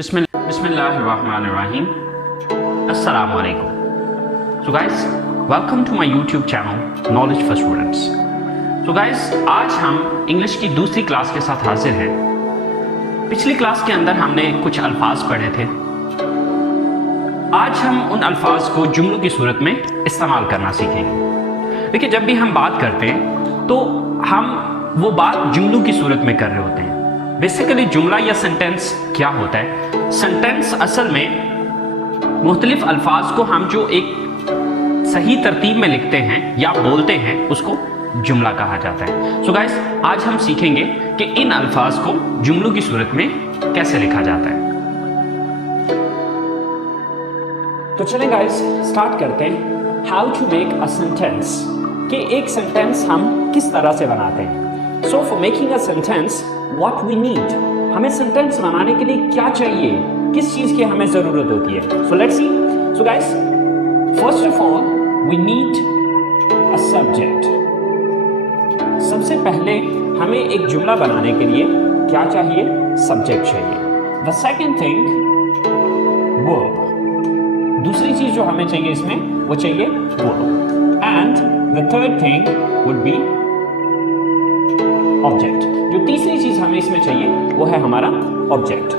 Bismillahirrahmanirrahim. Assalamu alaikum. So guys, welcome to my YouTube channel Knowledge for Students. So guys, आज हम English की दूसरी class के साथ हाजिर हैं. पिछली क्लास के अंदर हमने कुछ अल्फाज पढ़े थे. आज हम उन अल्फाज को जुमलों की सूरत में इस्तेमाल करना सीखेंगे. देखिए, जब भी हम बात करते हैं तो हम वो बात जुमलों की सूरत में कर रहे होते हैं. बेसिकली जुमला या सेंटेंस क्या होता है? सेंटेंस असल में मुख्तलिफ अल्फाज को हम जो एक सही तरतीब में लिखते हैं या बोलते हैं उसको जुमला कहा जाता है. सो गाइस, आज हम सीखेंगे कि इन अल्फाज को जुमलों की सूरत में कैसे लिखा जाता है. तो चलें गाइस, स्टार्ट करते हैं. How to make a sentence, कि एक सेंटेंस हम किस तरह से बनाते हैं. So for making a sentence what we need, हमें सेंटेंस बनाने के लिए क्या चाहिए, किस चीज की हमें जरूरत होती है. So let's see. So guys, first of all we need a subject. सबसे पहले हमें एक जुमला बनाने के लिए क्या चाहिए? सब्जेक्ट चाहिए. The second thing, verb. दूसरी चीज जो हमें चाहिए इसमें वो चाहिए verb. And the third thing would be object. जो तीसरी चीज हमें इसमें चाहिए वो है हमारा ऑब्जेक्ट.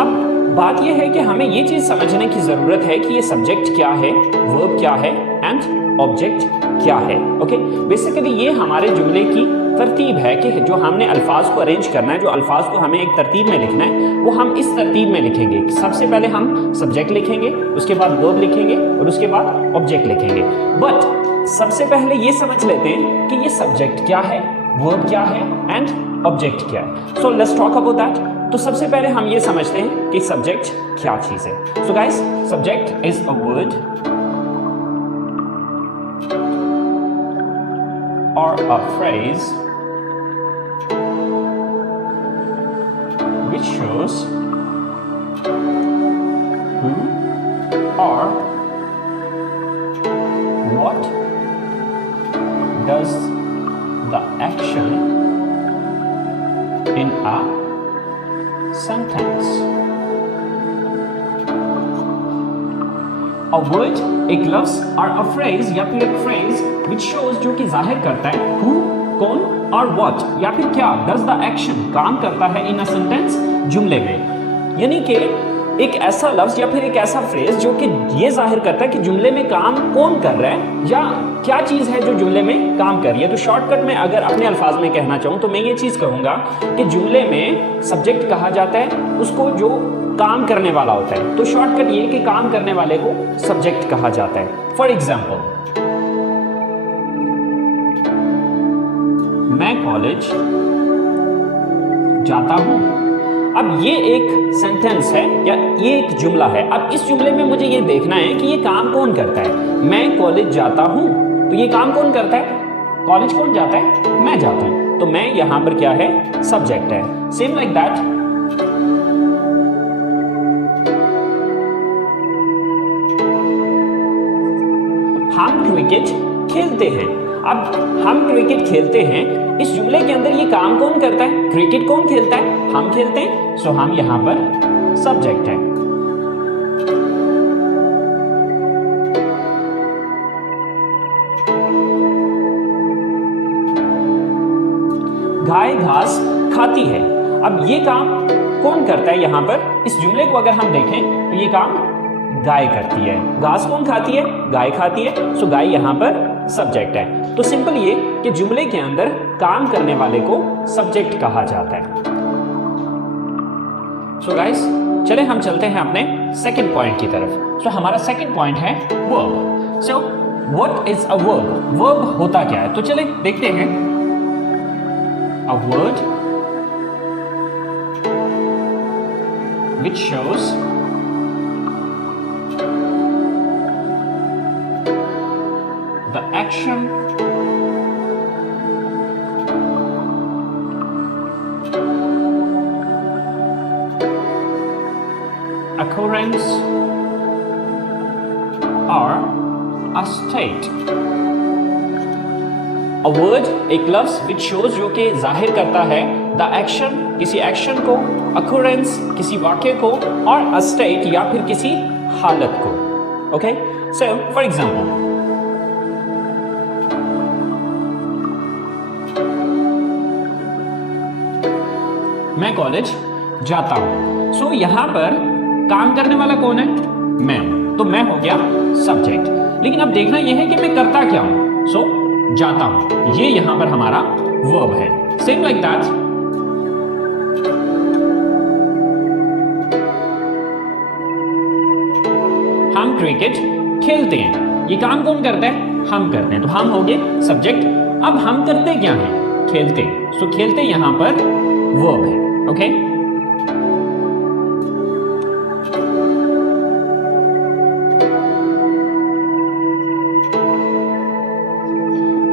अब बात यह है कि हमें ये चीज समझने की जरूरत है कि ये सब्जेक्ट क्या है, वर्ब क्या है एंड ऑब्जेक्ट क्या है. ओके, बेसिकली ये हमारे जुमले की तरतीब है कि जो हमने अल्फाज को अरेंज करना है, जो अल्फाज को हमें एक तरतीब में लिखना है वो हम इस तरतीब में लिखेंगे. सबसे पहले हम सब्जेक्ट लिखेंगे, उसके बाद वर्ब लिखेंगे और उसके बाद ऑब्जेक्ट लिखेंगे. बट सबसे पहले ये समझ लेते हैं कि ये सब्जेक्ट क्या है, वर्ब क्या है एंड ऑब्जेक्ट क्या है. So let's talk about that. तो सबसे पहले हम ये समझते हैं कि सब्जेक्ट क्या चीज है. So guys, subject is a word or a phrase which shows who or what does the action in a sentence. A word, एक लफ्ज और a phrase या फिर एक phrase which shows, जो कि जाहिर करता है who, कौन, और what या फिर क्या does the action, काम करता है in a sentence, जुमले में. यानी कि एक ऐसा लफ्ज या फिर एक ऐसा फ्रेज जो कि ये जाहिर करता है कि जुमले में काम कौन कर रहा है या क्या चीज है जो जुमले में काम कर रही है. तो शॉर्टकट में अगर अपने अल्फाज में कहना चाहूं तो मैं ये चीज कहूंगा कि जुमले में सब्जेक्ट कहा जाता है उसको जो काम करने वाला होता है. तो शॉर्टकट ये कि काम करने वाले को सब्जेक्ट कहा जाता है. फॉर एग्जाम्पल, मैं कॉलेज जाता हूं. अब ये एक सेंटेंस है या ये एक जुमला है. अब इस जुमले में मुझे ये देखना है कि ये काम कौन करता है. मैं कॉलेज जाता हूं, तो ये काम कौन करता है? कॉलेज कौन जाता है? मैं जाता हूं. तो मैं यहां पर क्या है? सब्जेक्ट है. सेम लाइक दैट, हम क्रिकेट खेलते हैं. अब हम क्रिकेट खेलते हैं, इस जुमले के अंदर ये काम कौन करता है? क्रिकेट कौन खेलता है? हम खेलते हैं. सो हम यहां पर सब्जेक्ट है. गाय घास खाती है. अब ये काम कौन करता है? यहां पर इस जुमले को अगर हम देखें तो ये काम गाय करती है. घास कौन खाती है? गाय खाती है. सो गाय यहां पर सब्जेक्ट है. तो सिंपल ये कि जुमले के अंदर काम करने वाले को सब्जेक्ट कहा जाता है. सो गाइस, चले हम चलते हैं अपने सेकंड पॉइंट की तरफ. सो हमारा सेकंड पॉइंट है verb. So what is a verb? Verb होता क्या है? तो चले देखते हैं. A word which shows the action occurrence or a state. A word, एक लफ्ज which shows, जो कि जाहिर करता है द एक्शन किसी एक्शन को, occurrence किसी वाक्य को, और a state या फिर किसी हालत को. Okay, so for example, मैं कॉलेज जाता हूं. सो यहां पर काम करने वाला कौन है? मैं हूं. तो मैं हो गया सब्जेक्ट. लेकिन अब देखना यह है कि मैं करता क्या हूं. सो जाता हूं, ये यहां पर हमारा वर्ब है. सेम लाइक दैट, हम क्रिकेट खेलते हैं. ये काम कौन करता है? हम करते हैं. तो हम हो गए सब्जेक्ट. अब हम करते क्या हैं? खेलते. सो खेलते यहां पर वर्ब है. ओके,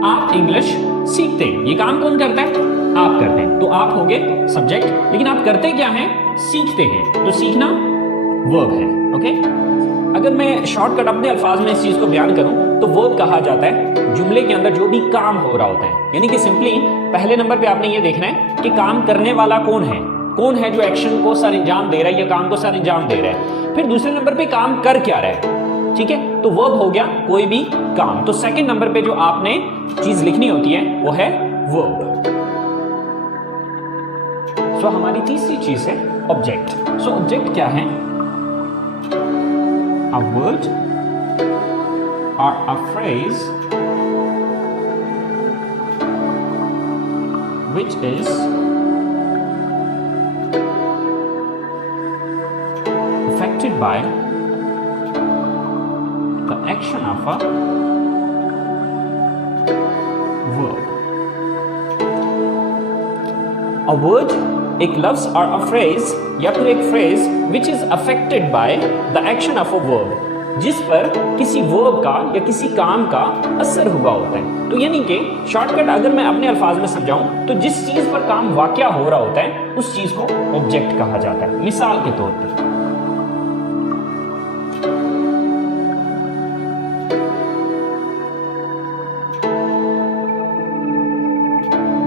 आप इंग्लिश सीखते हैं. ये काम कौन करता है? आप करते हैं. तो आप हो गए सब्जेक्ट. लेकिन आप करते क्या हैं? सीखते हैं. तो सीखना वर्ब है. ओके, अगर मैं शॉर्टकट अपने अल्फाज में इस चीज को बयान करूं तो वर्ब कहा जाता है जुमले के अंदर जो भी काम हो रहा होता है. यानी कि सिंपली पहले नंबर पे आपने ये देखना है कि काम करने वाला कौन है. कौन है जो एक्शन को सर अंजाम दे रहा है या काम को सर अंजाम दे रहा है. फिर दूसरे नंबर पे काम कर क्या रहा है. ठीक है, तो वर्ब हो गया कोई भी काम. तो सेकंड नंबर पे जो आपने चीज लिखनी होती है वो है वर्ब. सो हमारी तीसरी चीज है ऑब्जेक्ट. सो ऑब्जेक्ट क्या है? A word or a phrase which is affected by the action of a verb. A word एक लफ्ज और अ फ्रेज या फिर एक phrase which is affected by the action of a verb, जिस पर किसी वर्ब का या किसी काम का असर हुआ होता है. तो यानी कि शॉर्टकट अगर मैं अपने अल्फाज में समझाऊं तो जिस चीज पर काम वाकया हो रहा होता है उस चीज को ऑब्जेक्ट कहा जाता है. मिसाल के तौर पर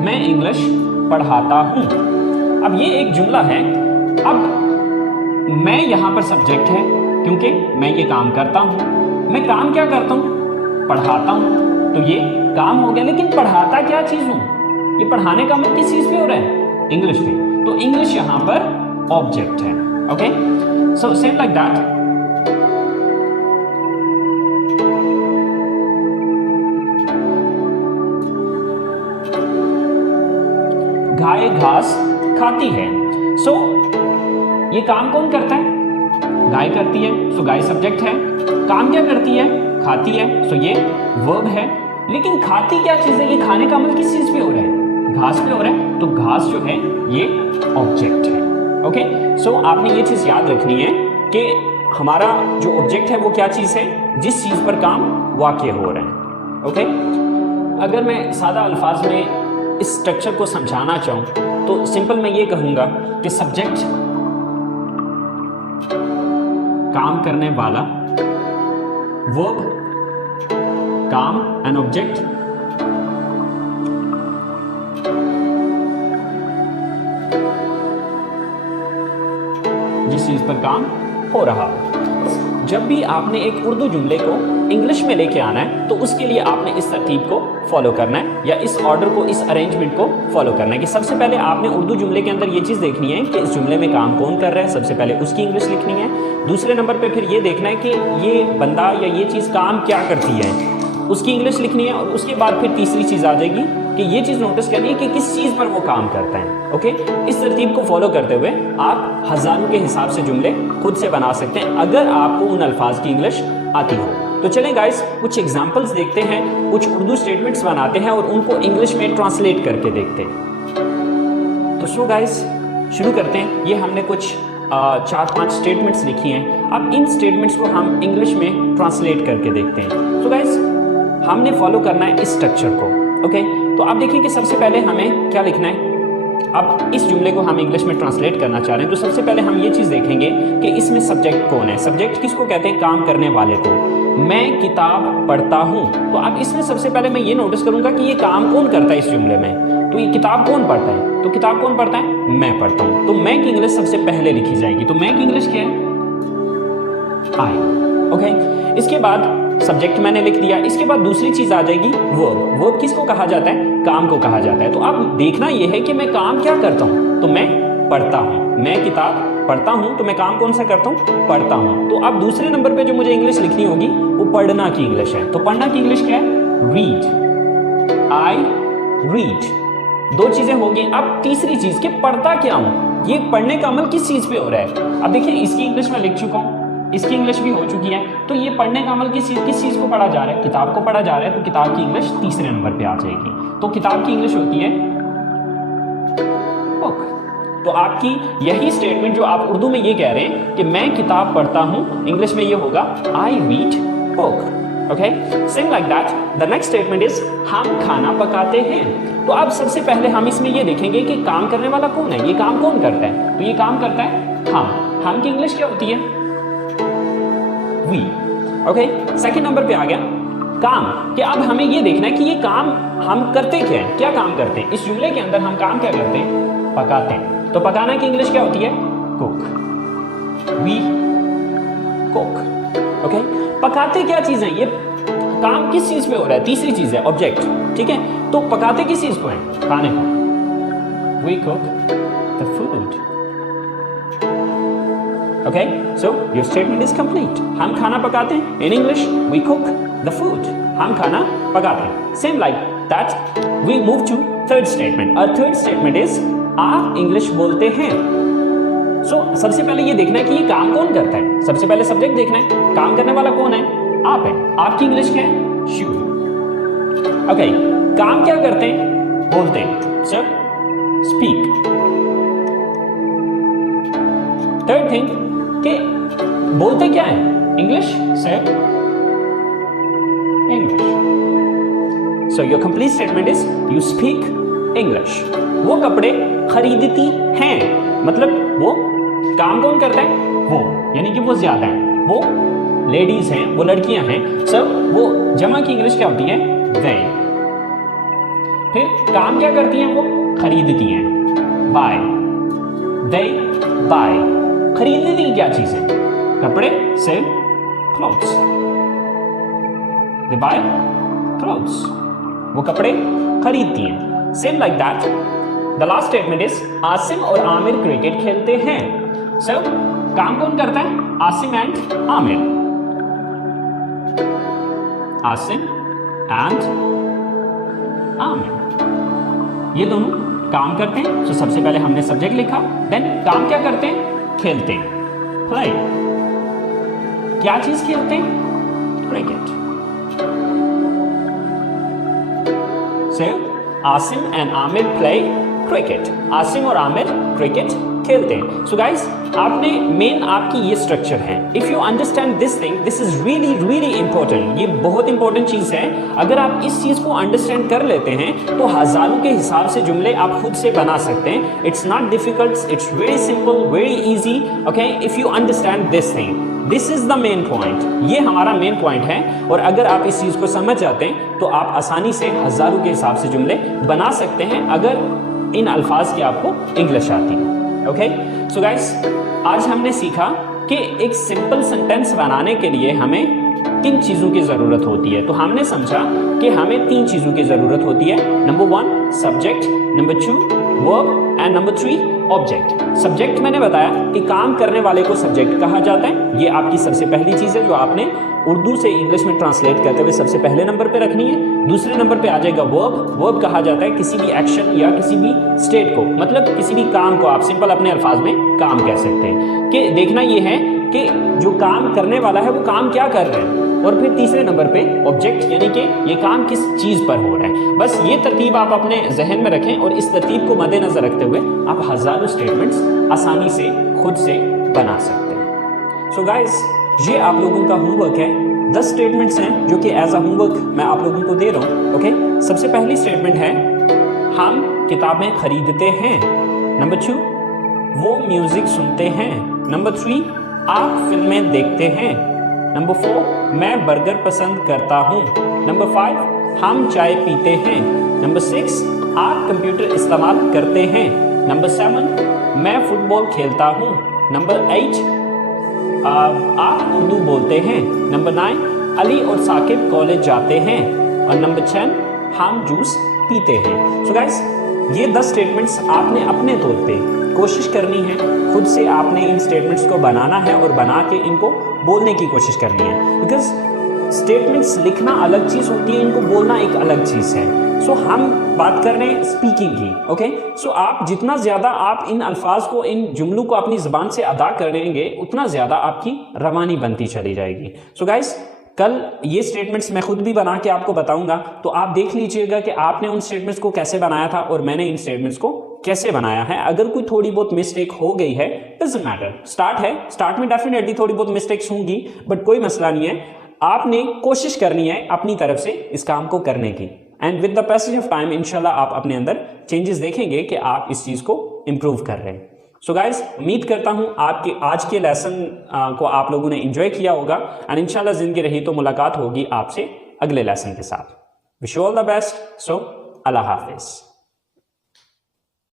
मैं इंग्लिश पढ़ाता हूं. अब ये एक जुमला है. अब मैं यहां पर सब्जेक्ट है क्योंकि मैं ये काम करता हूं. मैं काम क्या करता हूं? पढ़ाता हूं. तो ये काम हो गया. लेकिन पढ़ाता क्या चीज हूं? ये पढ़ाने का मतलब किस चीज पे हो रहा है? इंग्लिश पे. तो इंग्लिश यहां पर ऑब्जेक्ट है. Okay, so same like that, गाय घास खाती है. सो ये काम कौन करता है? गाय करती है. सो गाय सब्जेक्ट है. काम क्या करती है? खाती है. सो ये वर्ब है. लेकिन खाती क्या चीज है? ये खाने का अमल किस चीज पे हो रहा है? घास पे हो रहा है. तो घास जो है ये ऑब्जेक्ट है. ओके, सो आपने ये चीज याद रखनी है कि हमारा जो ऑब्जेक्ट है वो क्या चीज है? जिस चीज पर काम वाक़या हो रहा है. ओके, अगर मैं सादा अल्फाज में इस स्ट्रक्चर को समझाना चाहूं तो सिंपल मैं ये कहूंगा कि सब्जेक्ट काम करने वाला, वर्ब काम एंड ऑब्जेक्ट जिस चीज पर काम हो रहा हो. जब भी आपने एक उर्दू जुमले को इंग्लिश में लेके आना है तो उसके लिए आपने इस तरतीब को फॉलो करना है या इस ऑर्डर को, इस अरेंजमेंट को फॉलो करना है कि सबसे पहले आपने उर्दू जुमले के अंदर ये चीज़ देखनी है कि इस जुमले में काम कौन कर रहा है. सबसे पहले उसकी इंग्लिश लिखनी है. दूसरे नंबर पे फिर ये देखना है कि ये बंदा या ये चीज़ काम क्या करती है, उसकी इंग्लिश लिखनी है. और उसके बाद फिर तीसरी चीज़ आ जाएगी कि ये चीज़ नोटिस करनी है कि किस चीज़ पर वो काम करता है. ओके, इस तरतीब को फॉलो करते हुए आप हज़ारों के हिसाब से जुमले खुद से बना सकते हैं अगर आपको उन अल्फाज की इंग्लिश आती हो. तो चलें गाइस, कुछ एग्जाम्पल्स देखते हैं, कुछ उर्दू स्टेटमेंट्स बनाते हैं और उनको इंग्लिश में ट्रांसलेट करके देखते हैं. तो सो गाइस शुरू करते हैं. ये हमने कुछ 4-5 स्टेटमेंट्स लिखी हैं. अब इन स्टेटमेंट्स को हम इंग्लिश में ट्रांसलेट करके देखते हैं. तो गाइस हमने फॉलो करना है इस स्ट्रक्चर को. ओके, तो आप देखिए कि सबसे पहले हमें क्या लिखना है. अब इस जुमले को हम इंग्लिश में ट्रांसलेट करना चाह रहे हैं तो सबसे पहले हम ये चीज़ देखेंगे कि इसमें सब्जेक्ट कौन है. सब्जेक्ट किसको कहते हैं? काम करने वाले को. मैं किताब पढ़ता हूँ। तो अब इसमें सबसे पहले मैं ये नोटिस करूंगा कि ये काम कौन करता है इस जुमले में। तो ये किताब कौन पढ़ता है, तो किताब कौन पढ़ता है, मैं पढ़ता हूँ। तो मैं की इंग्लिश सबसे पहले लिखी जाएगी। तो मैं की इंग्लिश क्या है, आई। ओके, इसके बाद सब्जेक्ट मैंने लिख दिया। इसके बाद दूसरी चीज आ जाएगी वर्ब। वर्ब किसको कहा जाता है, काम को कहा जाता है। तो अब देखना यह है कि मैं काम क्या करता हूँ, तो मैं पढ़ता हूँ। मैं किताब पढ़ता हूँ, तो मैं काम कौन सा करता हूँ, पढ़ता हूँ। तो अब दूसरे नंबर पे जो मुझे इंग्लिश लिखनी होगी वो पढ़ना की इंग्लिश है। तो पढ़ना की इंग्लिश क्या है, रीड। I read. दो चीजें होगी। अब तीसरी चीज के पढ़ता क्या हूँ, ये पढ़ने का अमल किस चीज पे हो रहा है। अब देखिए इसकी इंग्लिश में लिख चुका हूँ, इसकी इंग्लिश भी हो चुकी है। तो ये पढ़ने का अमल किस चीज को पढ़ा जा रहा है, किताब को पढ़ा जा रहा है। तो किताब की इंग्लिश तीसरे नंबर पे आ जाएगी। तो किताब की इंग्लिश होती है बुक। तो आपकी यही स्टेटमेंट जो आप उर्दू में ये कह रहे हैं कि मैं किताब पढ़ता हूं, इंग्लिश में ये होगा I read book. Okay, same like that the next statement is हम खाना पकाते हैं। तो अब सबसे पहले हम इसमें ये देखेंगे कि काम करने वाला कौन है, ये काम कौन करता है। तो ये काम करता है हम की इंग्लिश क्या होती है, वी। ओके, सेकंड नंबर पे आ गया काम। कि अब हमें ये देखना है कि ये काम हम करते क्या है, क्या काम करते हैं। इस जुमले के अंदर हम काम क्या करते हैं, पकाते हैं। तो पकाना की इंग्लिश क्या होती है, कुक। We cook. ओके, पकाते क्या चीज है, ये काम किस चीज पे हो रहा है, तीसरी चीज है ऑब्जेक्ट। ठीक है, तो पकाते किस चीज को है, खाने को। We cook the food. Okay, so your statement is complete. हम खाना पकाते हैं, in English we cook the food. हम खाना पकाते हैं. Same like that, we move to third statement. Our third statement is आप इंग्लिश बोलते हैं. So सबसे पहले ये देखना है कि ये काम कौन करता है. सबसे पहले सब्जेक्ट देखना है, काम करने वाला कौन है, आप है. आपकी इंग्लिश क्या है, you. Okay, काम क्या करते हैं, बोलते हैं. So speak. Third thing कि बोलते क्या है, इंग्लिश से English. So your complete statement is you speak English. वो कपड़े खरीदती हैं, मतलब वो काम कौन करता है, वो, यानी कि वो ज्यादा है, वो लेडीज हैं, वो लड़कियां हैं. सब वो जमा की इंग्लिश क्या होती है, they. फिर काम क्या करती हैं, वो खरीदती हैं, buy. they buy. खरीदने की क्या चीज है, कपड़े से क्लोथ्स. They buy clothes. वो कपड़े खरीदती हैं. Same like that the last statement is Asim और आमिर क्रिकेट खेलते हैं. सो काम कौन करता है, आसिम एंड आमिर. आसिम एंड आमिर, ये दोनों काम करते हैं. तो सबसे पहले हमने सब्जेक्ट लिखा, देन काम क्या करते हैं, खेलते हैं, प्ले. क्या चीज खेलते हैं, cricket. So, Asim and Amir play cricket. Asim और आमिर क्रिकेट खेलते हैं. So guys, आपने मेन आपकी ये स्ट्रक्चर है. If you understand this thing, this is really really important. ये बहुत इंपॉर्टेंट चीज है. अगर आप इस चीज को अंडरस्टैंड कर लेते हैं तो हजारों के हिसाब से जुमले आप खुद से बना सकते हैं. It's not difficult. It's very simple, very easy. Okay, if you understand this thing. This is the main point. ये हमारा मेन पॉइंट है. और अगर आप इस चीज को समझ जाते हैं तो आप आसानी से हजारों के हिसाब से जुमले बना सकते हैं, अगर इन अल्फाज की आपको इंग्लिश आती है. ओके, सो गाइस, आज हमने सीखा कि एक सिंपल सेंटेंस बनाने के लिए हमें किन चीजों की जरूरत होती है. तो हमने समझा कि हमें 3 चीजों की जरूरत होती है. Number 1 subject, number 2 verb and number 3 object. Subject मैंने बताया कि काम करने वाले को सब्जेक्ट कहा जाता है. ये आपकी सबसे पहली चीज है जो आपने उर्दू से इंग्लिश में ट्रांसलेट करते हुए सबसे पहले नंबर पे रखनी है. दूसरे नंबर पे आ जाएगा वर्ब. वर्ब कहा जाता है किसी भी एक्शन या किसी भी स्टेट को, मतलब किसी भी काम को आप सिंपल अपने अल्फाज में काम कह सकते हैं. कि देखना ये है कि जो काम करने वाला है वो काम क्या कर रहे हैं. और फिर तीसरे नंबर पे ऑब्जेक्ट, यानी कि ये काम किस चीज पर हो रहा है. बस ये तरतीब आप अपने जहन में रखें और इस तरतीब को मद्देनजर रखते हुए आप हजारों स्टेटमेंट्स आसानी से खुद से बना सकते हैं. सो गाइस, ये आप लोगों का होमवर्क है. 10 स्टेटमेंट्स हैं जो कि एज अ होमवर्क मैं आप लोगों को दे रहा हूँ. ओके, सबसे पहली स्टेटमेंट है हम किताबें खरीदते हैं. नंबर 2 वो म्यूजिक सुनते हैं. नंबर 3 आप फिल्में देखते हैं. नंबर 4, मैं बर्गर पसंद करता हूँ। नंबर 5, हम चाय पीते हैं। नंबर 6, आप कंप्यूटर इस्तेमाल करते हैं। नंबर 7, मैं फुटबॉल खेलता हूँ। नंबर 8, आप उर्दू बोलते हैं। नंबर 9, अली और साकिब कॉलेज जाते हैं। और नंबर 10, हम जूस पीते हैं। सो गाइस, ये 10 स्टेटमेंट्स आपने अपने तौर पे कोशिश करनी है, खुद से आपने इन स्टेटमेंट्स को बनाना है और बना के इनको बोलने की कोशिश करनी है। बिकॉज स्टेटमेंट्स लिखना अलग चीज़ होती है, इनको बोलना एक अलग चीज़ है। सो हम बात कर रहे हैं स्पीकिंग की, ओके। सो आप जितना ज़्यादा आप इन अल्फाज को, इन जुमलों को अपनी ज़बान से अदा करेंगे, उतना ज़्यादा आपकी रवानी बनती चली जाएगी। सो गाइस, कल ये स्टेटमेंट्स मैं खुद भी बना के आपको बताऊंगा, तो आप देख लीजिएगा कि आपने उन स्टेटमेंट्स को कैसे बनाया था और मैंने इन स्टेटमेंट्स को कैसे बनाया है। अगर कोई थोड़ी बहुत मिस्टेक हो गई है, डजंट मैटर, स्टार्ट में डेफिनेटली थोड़ी बहुत मिस्टेक्स होंगी, बट कोई मसला नहीं है। आपने कोशिश करनी है अपनी तरफ से इस काम को करने की, and with the passage of time इंशाल्लाह आप अपने अंदर चेंजेस देखेंगे कि आप इस चीज़ को इम्प्रूव कर रहे हैं। सो गाइज, उम्मीद करता हूँ आपके आज के लेसन को आप लोगों ने एंजॉय किया होगा, एंड इंशाल्लाह जिंदगी रही तो मुलाकात होगी आपसे अगले लेसन के साथ। Wish you all the best. So अल्लाह हाफिज़।